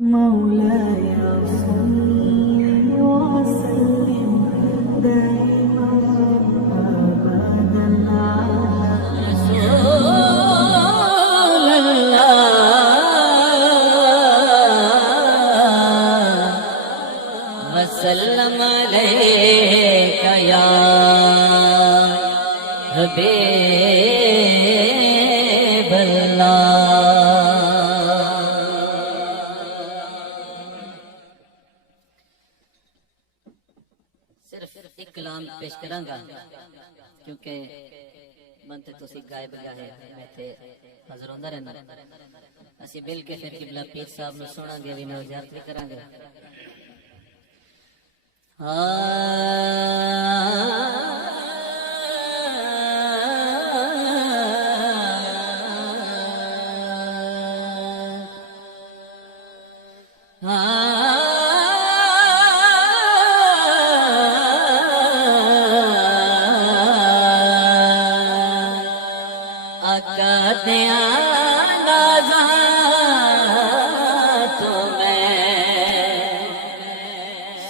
مولاي صل وسلم دائما أبدا على رسول الله وسلم عليك يا حبيب الله। एक कलाम पेश करांगा क्योंकि मन ते तुसी गायब गया है मैं थे हाजिर होंदा रहना असि मिल के फिर किबला पीर साहब नु सुनांगे भी ना याद भी करांगे।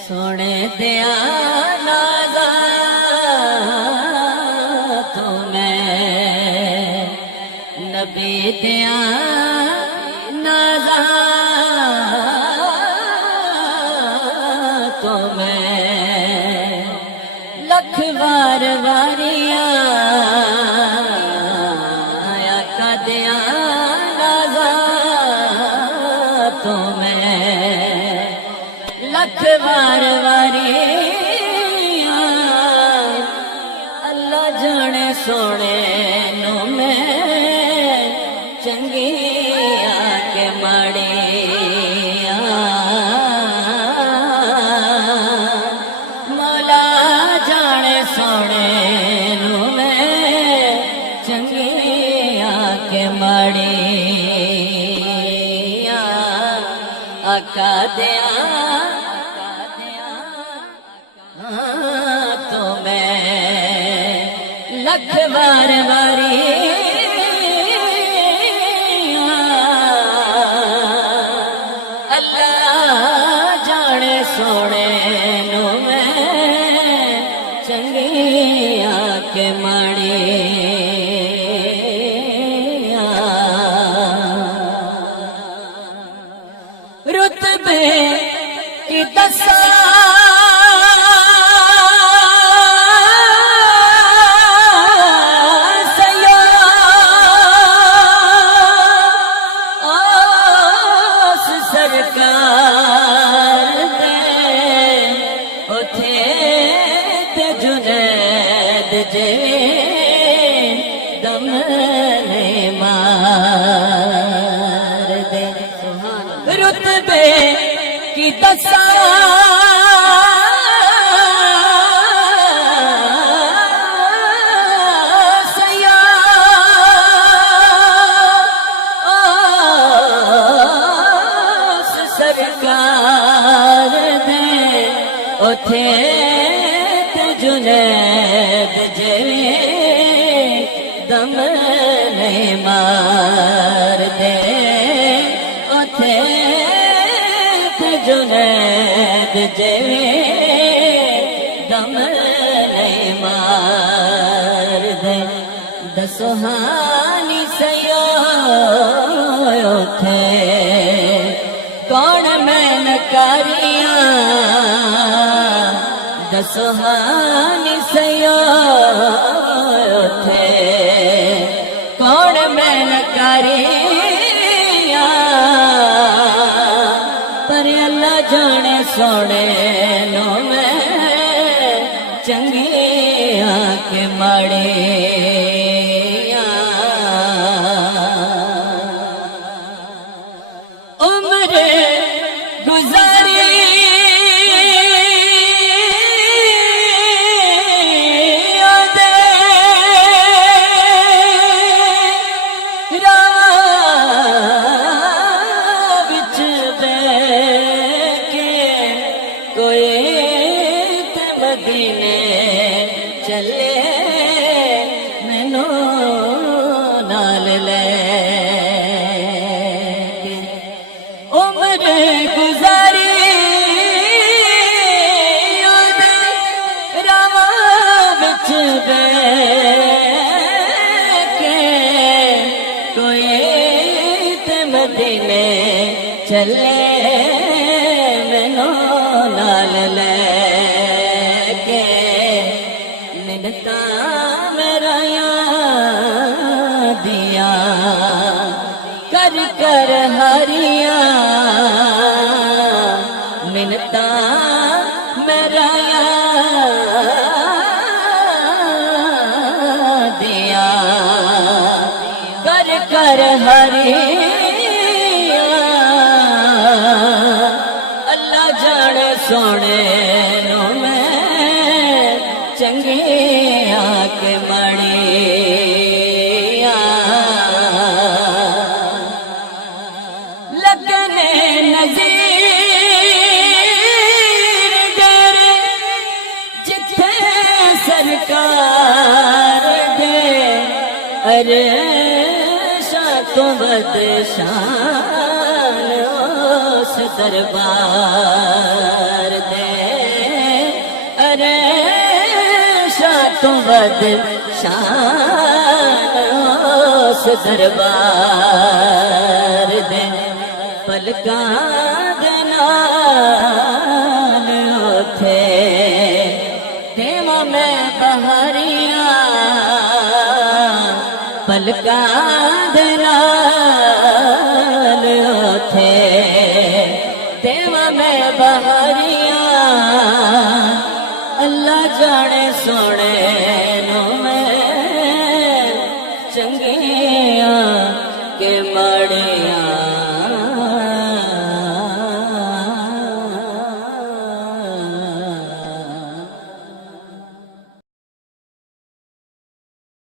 सोने दिया नाज़ा तुम्हें नबी दिया नाज़ा तुम्हें लख बार वारिया आका दिया नाज़ा तुम्हें लख बार वारिया अल्लाह जाने सोने नो मैं चंगी आके माड़िया मौला जाने सोने नो मैं चंगी आके माड़िया आका दिया लख बार बारी अल्लाह जाने सोने नो मैं चंगी आके माड़ी रुतबे की दसा दम ने मार दे रुतबे की दसा सया सरकार दे उथे जुनैद जेवे दम नहीं मार दे उथे जुनैद जेवे दम नहीं मार दे दसोहानी सयो उथे कौन मैं नकारिया दसोहानी सयो थे कौन मैं नकारिया पर अल्लाह जाने सोने नो मैं चंगी आके माड़े उम्र गुजारी मदीने चले गुजारी रावा बिच के कोई ते मदीने चले मैनू नाल लेके मिन्नता मेरा दिया कर कर हरिया मिन्नता मेरा दिया कर कर हरिया अल्लाह जाने सोने नो मैं चंगी आके मणिया लगने नज़ीर डेरे जिथे सरकार दे अरे शातों बद शान उस दरबार दे अरे शातों बद शान उस दरबार दे पलकां दे नाल उथे देवा मैं बहारिया पलकां दे नाल उथे देवा मैं बहारिया अल्लाह जाने सोने